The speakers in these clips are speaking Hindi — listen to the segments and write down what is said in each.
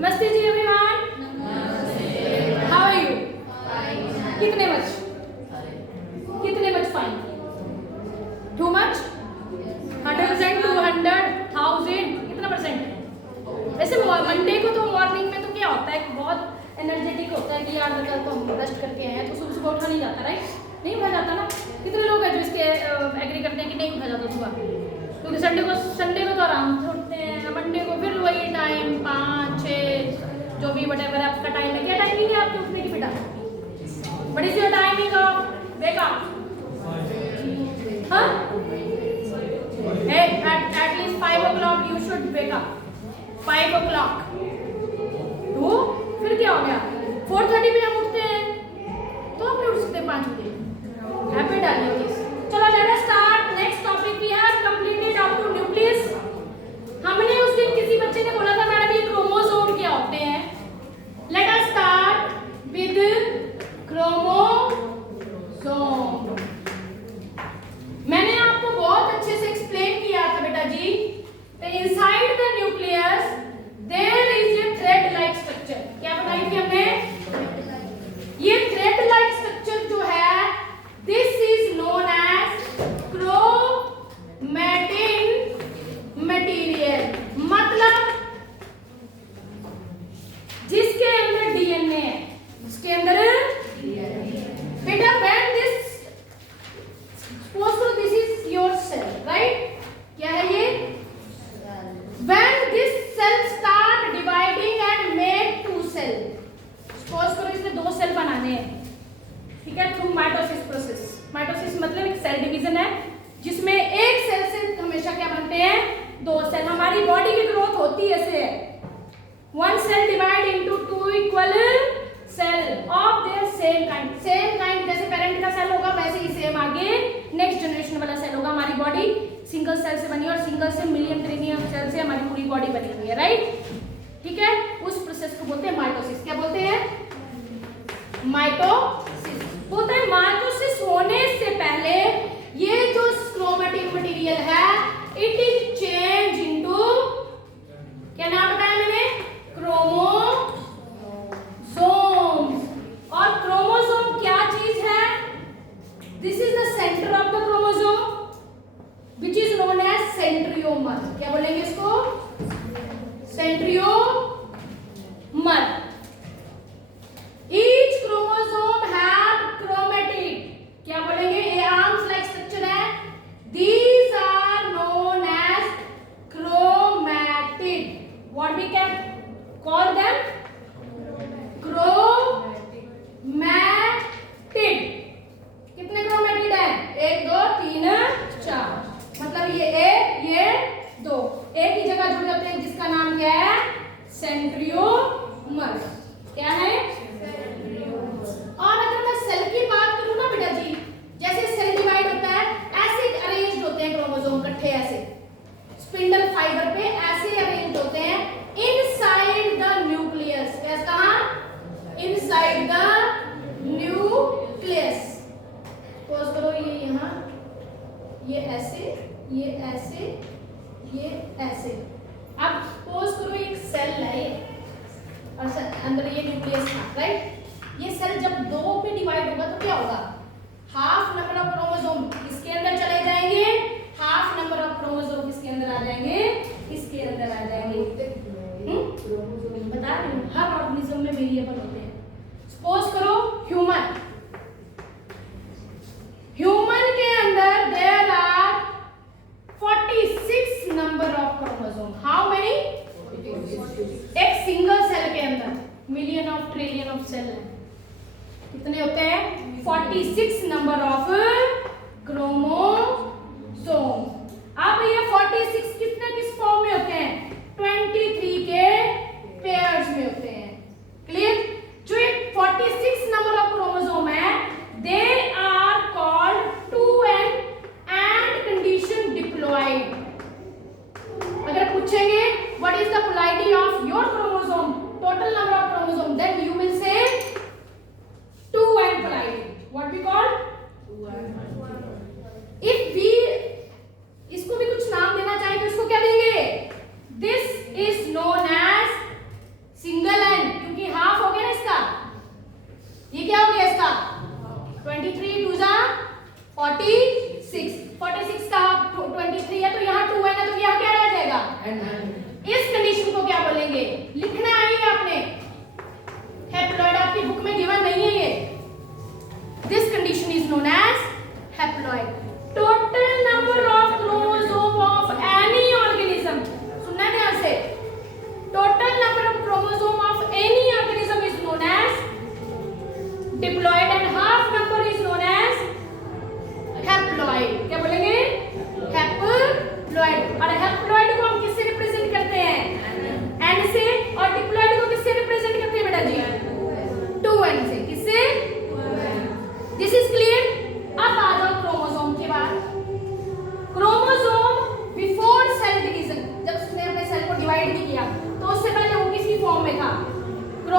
नमस्ते जी एवरीवन, हाउ आर यू? कितने मच फाइन? Too much? 100%, 200, 1000, कितना परसेंट? वैसे मंडे को तो मॉर्निंग में तो क्या होता है कि बहुत एनर्जेटिक होता है कि यार कल तो हम रेस्ट करके आए हैं, तो सुबह सुबह उठा नहीं जाता, राइट? नहीं उठा जाता ना। कितने लोग हैं जो इसके एग्री करते हैं कि नहीं उठा जाता सुबह? क्योंकि संडे को तो आराम से उठते हैं, मंडे को फिर वही टाइम 5, 6 जो भी वटेवर आपका टाइम है। क्या टाइमिंग है आपके उठने की बेटा? What is your timing of wake up? हाँ, at least 5 o'clock you should wake up. 5 o'clock. तो फिर क्या हो गया? 4:30 पे हम उठते हैं, तो हम उठ सकते हैं 5 बजे। हैप्पी डालिए प्लीज। चलो let us start next topic. We have completed up to nucleus. हमने उस दिन किसी बच्चे ने बोला था मैडम ये क्रोमोसोम क्या होते हैं। Let us start with chromosome. मैंने आपको बहुत अच्छे से एक्सप्लेन किया था बेटा जी, inside the nucleus there is a thread like structure. क्या बताई थी हमने? ये थ्रेड लाइक स्ट्रक्चर जो है this is known as chromatin material. मतलब जिसके अंदर डीएनए है, उसके अंदर बेटा व्हेन दिस सपोज करो this is your cell, right? क्या है ये? When this cell start dividing and make 2 cell. Suppose करो इसने 2 सेल बनाने हैं, ठीक है, थ्रू माइटोसिस प्रोसेस। माइटोसिस मतलब एक सेल डिवीजन है जिसमें एक सेल से हमेशा क्या बनते हैं? 2 सेल। हमारी बॉडी की ग्रोथ होती है ऐसे है, 1 cell divide into 2 equal cell of their same kind. Same kind जैसे पेरेंट का सेल होगा वैसे ही सेम आगे नेक्स्ट जनरेशन वाला सेल होगा। हमारी बॉडी सिंगल सेल से बनी है और सिंगल से मिलियन ट्रिलियन सेल से हमारी पूरी बॉडी बनी हुई है, राइट? ठीक है, उस प्रोसेस को बोलते हैं माइटोसिस। क्या बोलते हैं? माइटोसिस। बोलते हैं माइटोसिस होने से पहले ये जो क्रोमैटिन मटेरियल है इट इज चेंज इनटू, क्या नाम बताया मैंने? क्रोमोसोम। और क्रोमोसोम क्या चीज है? This is the centre of the chromosome which is known as centromere. क्या बोलेंगे इसको? सेंट्रियोमर। Each chromosome have chromatid. क्या बोलेंगे? ये arms like structure है। These are known as chromatid. What we can call them? Chromatid. कितने chromatid है? 1, 2, 3, 4। मतलब ये 1, ये 2 एक ही जगह जुड़ जाते हैं, जिसका नाम क्या है? सेंट्रियोमर। क्या है? और अगर मैं सेल की बात करूं ना बेटा जी, जैसे सेल डिवाइड होता है ऐसे अरेंज्ड होते हैं क्रोमोसोम इकट्ठे ऐसे स्पिंडल फाइबर पे ऐसे अरेंज्ड होते हैं इनसाइड द न्यूक्लियस। कैसे? कहां? Inside the nucleus. सपोज करो ये यहां, ये ऐसे, ये ऐसे, ये ऐसे। अब सपोज करो एक सेल है और अंदर ये न्यूक्लियस था, राइट? ये सेल जब 2 पे डिवाइड होगा तो क्या होगा? हाफ नंबर ऑफ क्रोमोसोम इसके अंदर चले जाएंगे, हाफ नंबर ऑफ क्रोमोसोम इसके अंदर आ जाएंगे, इसके अंदर आ जाएंगे। बता रही हूँ, हर ऑर्गेनिज्म में वेरिएबल होते हैं। सपोज करो ह्यूमन के अंदर there are 46 number of chromosome. How many? एक सिंगल सेल के अंदर million of trillion of cell है। कितने होते हैं? 46 नंबर ऑफ क्रोमोसोम। अब ये 46 किस फॉर्म में होते हैं? 23 के पेयर्स में होते हैं। क्लियर? जो एक 46 नंबर ऑफ क्रोमोसोम है they are called 2n and condition diploid. अगर पूछेंगे what is the polarity of your chromosome, total number of chromosome, then you will say 2n polarity. What we call? If we इसको भी कुछ नाम देना चाहे तो इसको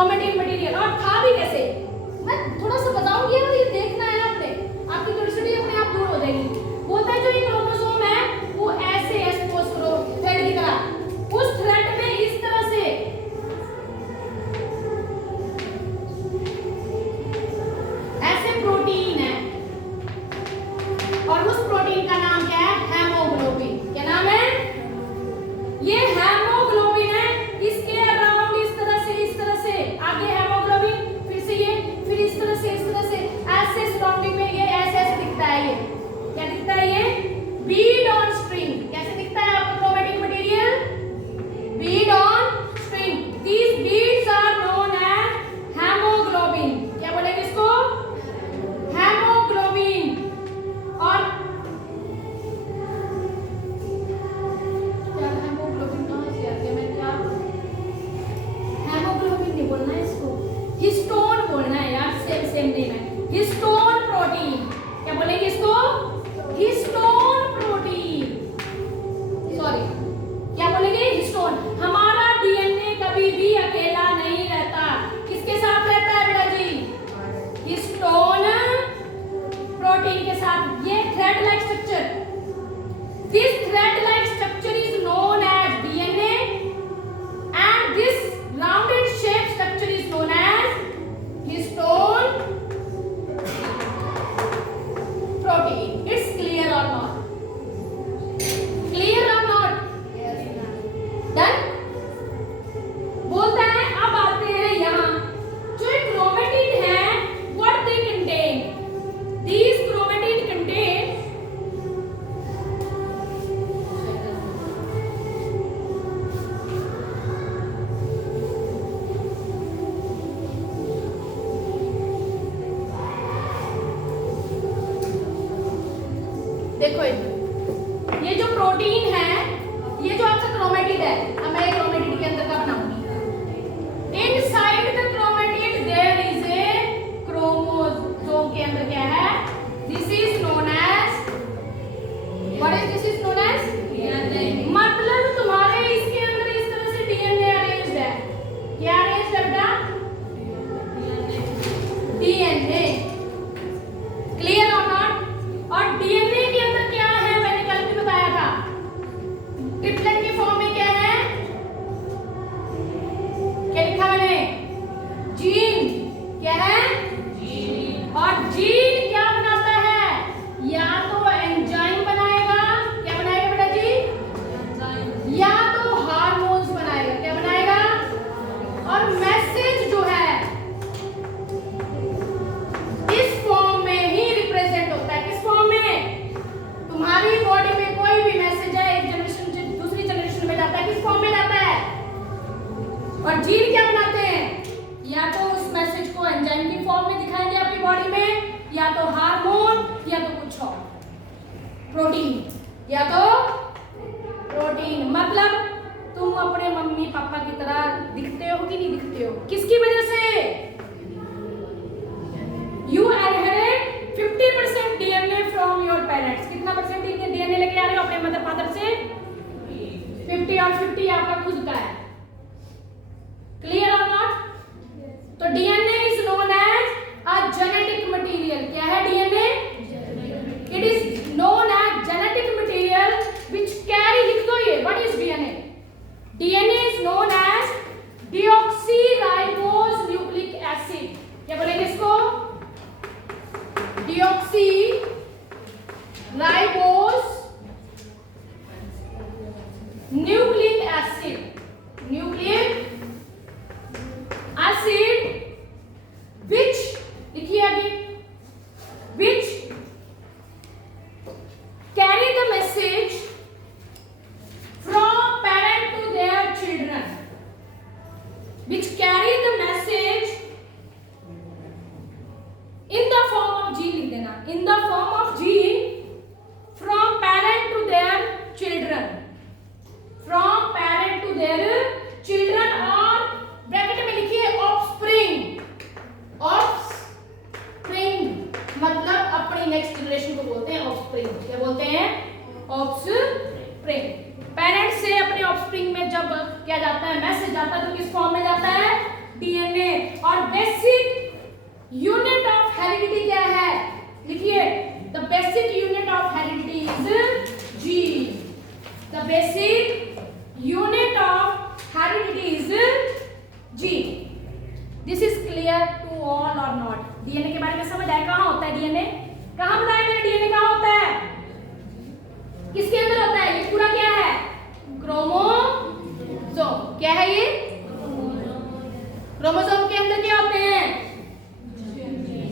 क्रोमेटिन मटेरियल। और था भी कैसे, मैं थोड़ा सा बताऊंगी और ये देखना है आपने, आपकी क्यूरियोसिटी अपने आप दूर हो जाएगी। बोलता है जो ये क्रोमोसोम है वो ऐसे एक्सपोज करो थ्रेड की तरह, उस थ्रेड में इस तरह से ऐसे प्रोटीन है, और उस प्रोटीन का नाम क्या है, हेमोग्लोबिन। क्या नाम है, ये हेमोग्लोबिन है। इसके अराउंड इस तरह से आगे हेमोग्लोबिन, फिर से ये, फिर इस तरह से ऐसे सराउंडिंग में ये ऐसे दिखता है। ये क्या दिखता है, ये बीड ऑन स्ट्रिंग। कैसे दिखता है आपको chromatic material, bead on string. These beads are known as haemoglobin. क्या बोलेंगे इसको, हेमोग्लोबिन। और क्या हेमोग्लोबिन कहां से आ गया, मैं क्या, हेमोग्लोबिन नहीं बोलना है इसको, हिस्टोन बोलना है यार, सेम नेम है, हिस्टोन प्रोटीन। क्या बोलेंगे इसको, हिस्टोन प्रोटीन, सॉरी क्या बोलेंगे, हिस्टोन। हमारा डीएनए कभी भी अकेला नहीं रहता, किसके साथ रहता है बेटा जी, हिस्टोन प्रोटीन के साथ। ये thread like structure, this thread like structure is known as DNA and this rounded shape structure is known as histone protein. It's clear or not, clear or not, done. बोलता है अब आते हैं यहाँ, जो क्रोमेटिन है what they contain, these chromatin contain देखो ये जो प्रोटीन है, ये जो आपका क्रोमेटिड है, अब मैं क्रोमेटिड के अंदर का बनाऊंगी। Inside the chromatid there is a chromosome. के अंदर क्या है, this is known as, what is this is known as, मतलब तुम्हारे इसके अंदर इस तरह से डीएनए अरेंज्ड है। क्या अरेंज्ड है बेटा, डीएनए, क्लियर और नॉट। और डीएनए के अंदर क्या है, मैंने कल भी बताया था, ट्रिपलेट के फॉर्म में क्या है, क्या लिखा मैंने, जीन। क्या है, जीन। और जीन क्या बनाता है, या तो एंजाइम बनाएगा, क्या बनाएगा बेटा जी, एंजाइम, या तो हार्मोन्स बनाएगा। क्या बनाएगा, और मैसेज जो है इस फॉर्म में ही रिप्रेजेंट होता है। किस फॉर्म में, तुम्हारी बॉडी में कोई भी मैसेज है एक जनरेशन से दूसरी जनरेशन में जाता है, किस फॉर्म में जाता है, और जीन क्या बनाते हैं, या तो उस मैसेज को एंजाइम की फॉर्म में दिखाएंगे आपकी बॉडी में, या तो हार्मोन, या तो कुछ और प्रोटीन, या तो प्रोटीन। मतलब तुम अपने मम्मी पापा की तरह दिखते हो कि नहीं दिखते हो, किसकी वजह से, you inherit 50% DNA from your parents. कितना परसेंट डीएनए लेके आ रहे हो अपने मदर फादर से, 50, और 50 आपका खुद का है। Clear or not. तो DNA is known as a genetic material. क्या है DNA, it is known as genetic material which carry, लिख दो ये, what is DNA, DNA is known as deoxyribose nucleic acid. क्या बोलेंगे इसको, deoxyribose nucleic acid, nucleic acid which, लिखिए आगे, which carry the message from parent to their children, which carry the message in the form of gene, लिख देना, in the form of gene from parent to their children, from parent to their children, और ब्रैकेट में लिखिए ऑफस्प्रिंग। ऑफस्प्रिंग मतलब अपनी नेक्स्ट जनरेशन को बोलते हैं ऑफस्प्रिंग। क्या बोलते हैं, ऑफस्प्रिंग। पेरेंट्स से अपने ऑफस्प्रिंग में जब क्या जाता है, मैसेज जाता है, तो किस फॉर्म में जाता है, जी, this is clear to all और नॉट? डीएनए के बारे में समझ आया? कहाँ होता है डीएनए? कहाँ बताया मैंने डीएनए कहाँ होता है? किसके अंदर होता है? ये पूरा क्या है? क्रोमोसोम। क्या है ये? क्रोमोसोम के अंदर क्या होते हैं?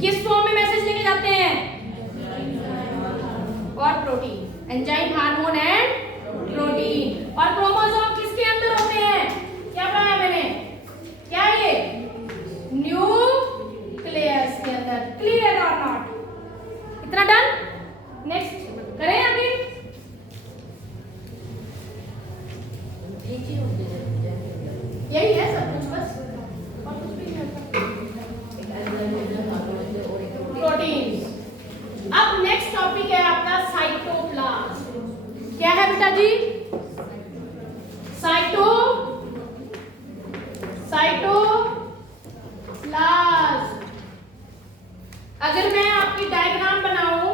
किस फॉर्म में मैसेज लेके जाते हैं? और protein, enzyme, hormone and protein. और क्रोमोसोम किसके अंदर होते हैं? क्या बताया मैंने? क्या है ये? न्यूक्लियस के अंदर। Clear or not? इतना डन? नेक्स्ट करें आगे? यही है सब कुछ, बस और कुछ भी नहीं होता। प्रोटीन। अब नेक्स्ट टॉपिक है आपका साइटोप्लाज्म। क्या है बेटा जी? साइटोप्लाज्म। अगर मैं आपकी डायग्राम बनाऊं,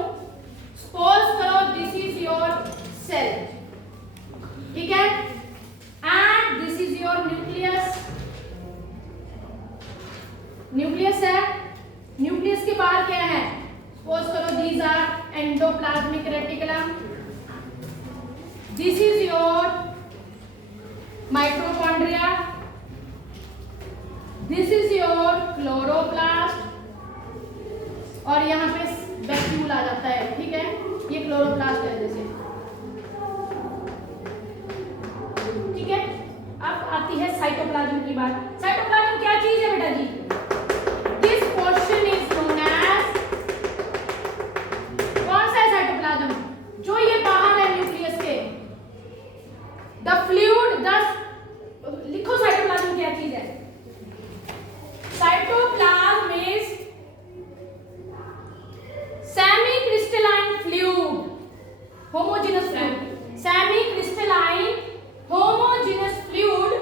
सपोज करो दिस इज योर सेल, ठीक है, and this is your nucleus. Nucleus है, न्यूक्लियस के बाहर क्या है? सपोज करो these are endoplasmic reticulum, this is your mitochondria, this is your chloroplast, और यहाँ पे वैक्यूल आ जाता है, ठीक है, ये क्लोरोप्लास्ट है जैसे, ठीक है। अब आती है साइटोप्लाज्म की बात। साइटोप्लाज्म क्या चीज है बेटा जी? This portion is known as, कौन सा है साइटोप्लाज्म? जो ये बाहर है न्यूक्लियस के, द फ्लूइड, दस लिखो साइटोप्लाज्म क्या चीज है? Cytoplasm is semi crystalline fluid, homogeneous fluid, semi crystalline homogeneous fluid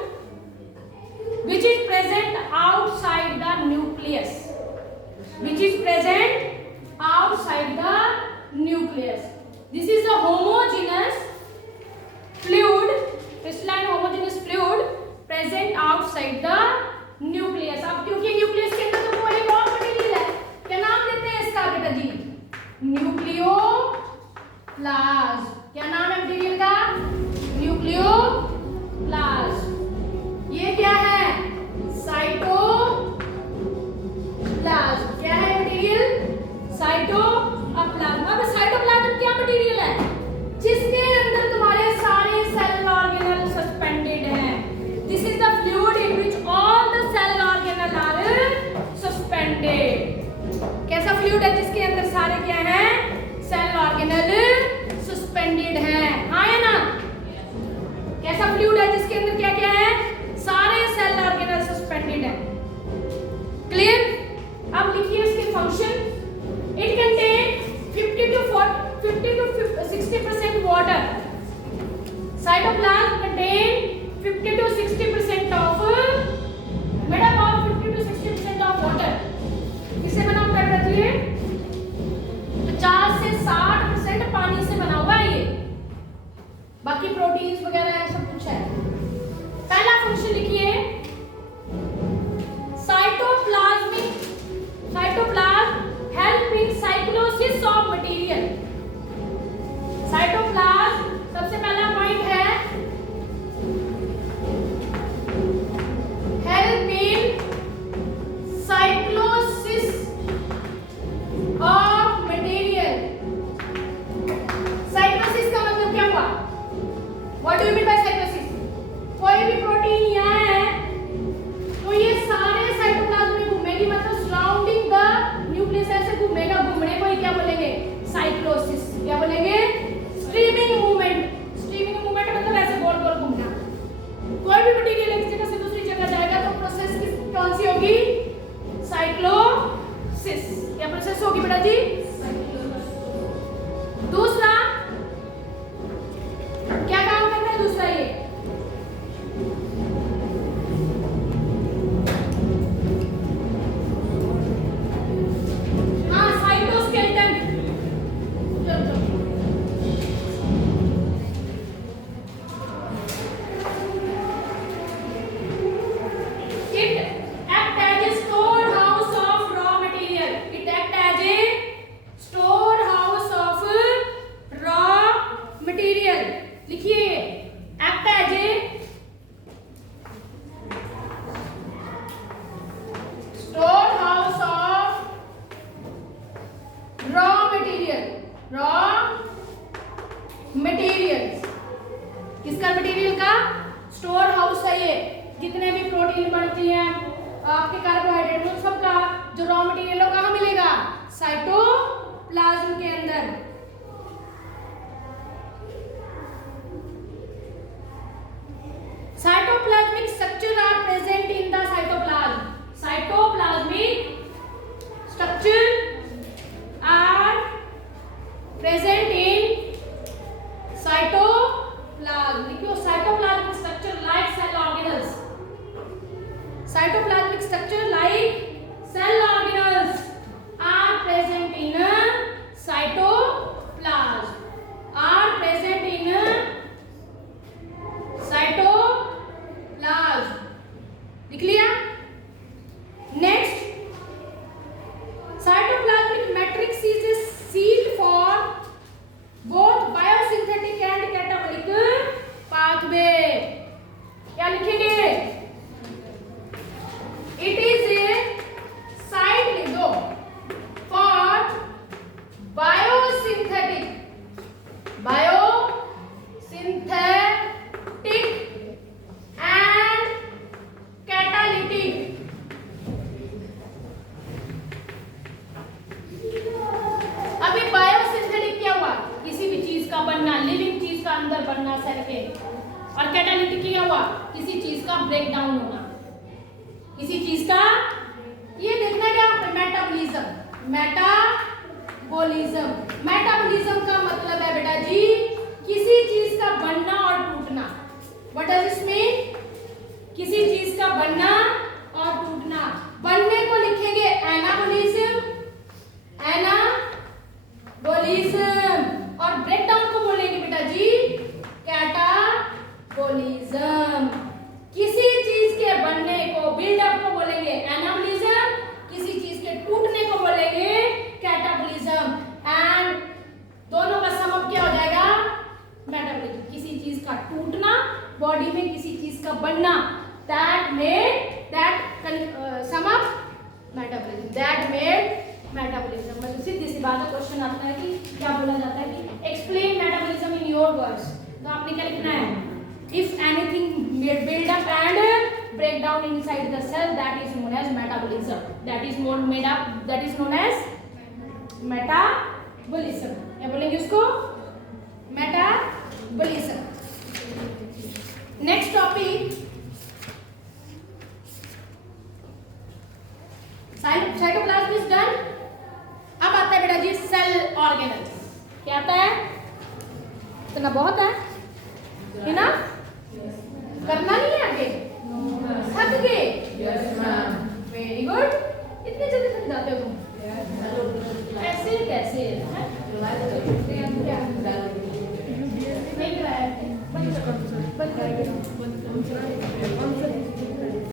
which is present outside the nucleus, which is present outside the nucleus. This is a homogeneous fluid, crystalline homogeneous fluid present outside the nucleus. अब क्योंकि न्यूक्लियस के अंदर तो वो एक और मटेरियल है, क्या नाम देते हैं इसका बेटा जी? न्यूक्लियोप्लाज्म। क्या नाम है मटेरियल का? न्यूक्लियोप्लाज्म। ये क्या है? साइटोप्लाज्म। क्या है मटेरियल? साइटोप्लाज्म। अब साइटोप्लाज्म क्या मटेरियल है? जिसके अंदर तुम्हारे सारे सेल ऑर्गेनल सस्पेंडेड हैं। This is the fluid in which all the cell organelle are suspended. कैसा फ्लूइड है जिसके अंदर सारे क्या हैं? सेल ऑर्गेनल सस्पेंडेड है, हाँ या ना? कैसा फ्लूइड है जिसके अंदर क्या क्या है? सारे सेल ऑर्गेनल सस्पेंडेड है। क्लियर? अब लिखिए इसके function. It contain 50 to 60% water. Cytoplasm contain 50 to 60% of, made up of 50 to 60% of water. किससे बना हुआ है? 50 से 60% पानी से बना हुआ है ये, बाकी प्रोटीन्स वगैरह है, सब कुछ है। पहला फंक्शन लिखिए, cytoplasm help in cyclosis of material. Cytoplasm सबसे पहला पॉइंट है help in cyclosis of material. Cyclosis का मतलब क्या हुआ? What do you mean by cytosis? कोई भी प्रोटीन यहाँ है तो ये सारे साइटोप्लाज्म में घूमेगी, मतलब सराउंडिंग द न्यूक्लियस ऐसे घूमेगा। घूमने को ही क्या बोलेंगे? साइक्लोसिस। क्या बोलेंगे? Streaming movement. स्ट्रीमिंग मूवमेंट मतलब ऐसे गोल गोल घूमना। कोई भी मटेरियल एक जगह से दूसरी जगह जाएगा तो प्रोसेस कौन सी होगी? साइक्लोसिस। क्या प्रोसेस होगी बेटा जी? दूसरा क्या काम करता है? दूसरा ये हाँ, साइटोस्केलेटन। It मटेरियल का स्टोर हाउस है ये। जितने भी प्रोटीन बनती हैं आपके कार्बोहाइड्रेट में सबका जो रॉ मटेरियल है कहाँ मिलेगा? साइटोप्लाज्म के अंदर। Cytoplasmic structure are present in the cytoplasm. Cytoplasmic structure are present in cytoplasm. लिखियो cytoplasmic structure like cell organelles. Cytoplasmic structure like cell organelles are present in cytoplasm. Are present in cytoplasm. लिख लिया? Next, cytoplasmic matrix is a seat for both biosynthetic and catabolic pathway. क्या लिखेंगे? इट इज ए साइट, लिख दो, फॉर बायोसिंथेटिक एंड कैटालिटिक। अभी बायोसिंथेटिक क्या हुआ? किसी भी चीज का बनना, लिविंग चीज का अंदर बनना सेल के। और कैटालिटिक क्या हुआ? किसी चीज का ब्रेक डाउन होना, किसी चीज का। ये देखना क्या? मेटाबॉलिज्म। मेटाबॉलिज्म, मेटाबॉलिज्म का मतलब है बेटा जी किसी चीज का बनना और टूटना। What does this mean? किसी चीज का बनना और टूटना। बनने को लिखेंगे एनाबॉलिज्म, और ब्रेक डाउन को बोलेंगे बेटा जी कैटाबॉलिज्म। किसी चीज के बनने को, बिल्डअप को बोलेंगे एनाबॉलिज्म, किसी चीज के टूटने को बोलेंगे कैटाबॉलिज्म। एंड दोनों का सम अप क्या हो जाएगा? मेटाबॉलिज्म। किसी चीज का टूटना, बॉडी में किसी चीज का बनना, that sum up metabolism. That made metabolism. मतलब सीधी सी बात है, क्वेश्चन आता है कि क्या बोला जाता है कि explain metabolism in your words. तो आपने क्या लिखना है? If anything build up and break down inside the cell, that is known as metabolism. That is known as metabolism. क्या बोलेंगे उसको? metabolism. Next topic, cytoplasm is done. अब आता है बेटा जी सेल ऑर्गेनल्स। क्या आता है? इतना बहुत है ना? करना नहीं है आगे।